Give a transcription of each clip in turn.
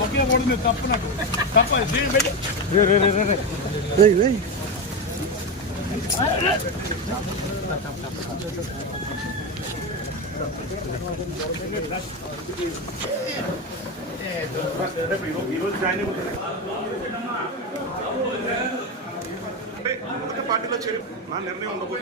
Bouquet పడుతుంది తప్పు నాకు తప్ప ఈరోజు జాయిన్ అంటే పార్టీలో చేరి నా నిర్ణయం ఉండబోతుంది.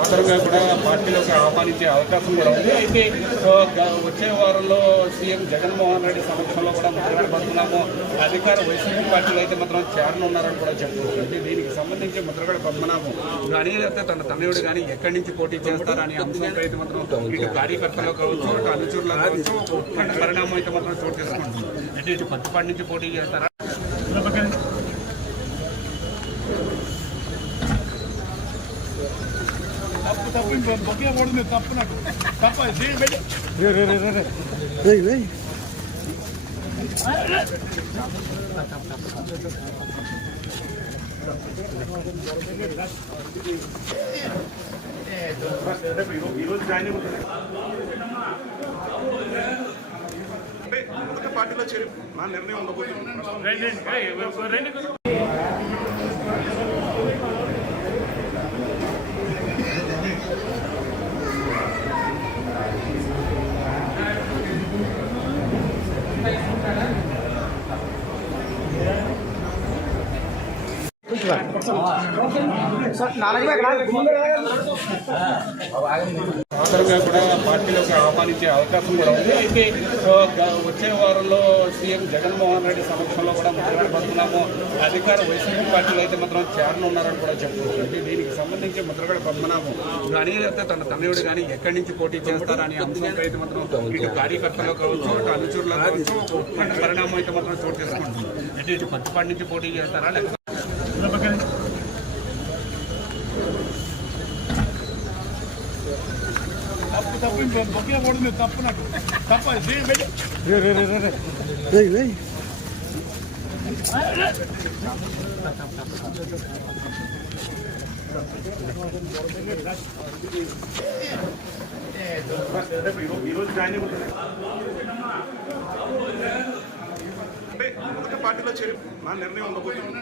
ఆఖరుగా కూడా పార్టీలోకి ఆహ్వానించే అవకాశం కూడా ఉంది. అయితే వచ్చే వారంలో సీఎం జగన్మోహన్ రెడ్డి సమక్షంలో కూడా ముద్రగడ పద్మనాభం అధికార వైసీపీ పార్టీలో అయితే మాత్రం చేరనున్నారని కూడా చెప్తున్నారు. అంటే దీనికి సంబంధించి ముద్రగడ పద్మనాభం కానీ అయితే తన తనయుడు కానీ ఎక్కడి నుంచి పోటీ చేస్తారనే అంశంపై అయితే మాత్రం ఇటు కార్యకర్తలు కావచ్చు, ఇటు అనుచరులు కావచ్చు, పరిణామం అయితే మాత్రం చోటు చేసుకుంటున్నారు. అంటే ఇటు పత్తిపాటి నుంచి పోటీ చేస్తారా, బొకే పడుతుంది తప్పు నాకు తప్ప ఈరోజు జాయిన్ అంటే పార్టీలో చేరి నా నిర్ణయం ఉండబోతుంది. ఆఖరుగా కూడా పార్టీలోకి ఆహ్వానించే అవకాశం కూడా ఉంది. అయితే వచ్చే వారంలో సీఎం జగన్మోహన్ రెడ్డి సమక్షంలో కూడా ముద్రగడ పద్మనాభం అధికార వైసీపీ పార్టీలో అయితే మాత్రం చేరనున్నారని కూడా చెప్తున్నారు. అంటే దీనికి సంబంధించి ముద్రగడ పద్మనాభం కానీ అయితే తన తనయుడు కానీ ఎక్కడి నుంచి పోటీ చేస్తారనే అంశంపై అయితే మాత్రం ఇటు కార్యకర్తలు కావచ్చు, ఇటు అనుచరులు కావచ్చు, పరిణామం అయితే మాత్రం చోటు చేసుకుంటున్నారు. అంటే ఇటు పత్తిపాటి నుంచి పోటీ చేస్తారా, లేకపోతే బొకే పడుతుంది తప్పు నాకు తప్ప ఈరోజు జాయిన్ అంటే పార్టీలో చేరి నా నిర్ణయం ఉండబోతుంది.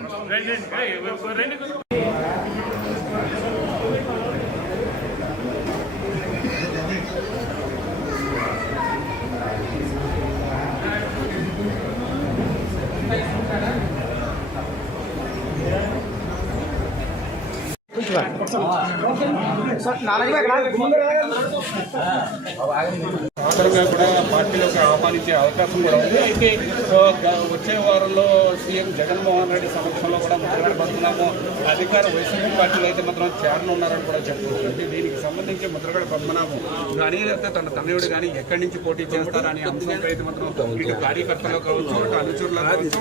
ఆఖరుగా కూడా పార్టీలోకి ఆహ్వానించే అవకాశం కూడా ఉంది. అయితే వచ్చే వారంలో సీఎం జగన్మోహన్ రెడ్డి సమక్షంలో కూడా ముద్రగడ పద్మనాభం అధికార వైసీపీ పార్టీలో అయితే మాత్రం చేరనున్నారని కూడా చెప్తున్నారు. అంటే దీనికి సంబంధించి ముద్రగడ పద్మనాభం కానీ అయితే తన తనయుడు కానీ ఎక్కడి నుంచి పోటీ చేస్తారనే అంశంపై అయితే మాత్రం ఇటు కార్యకర్తలు కావచ్చు, ఇటు అనుచరులు కావచ్చు,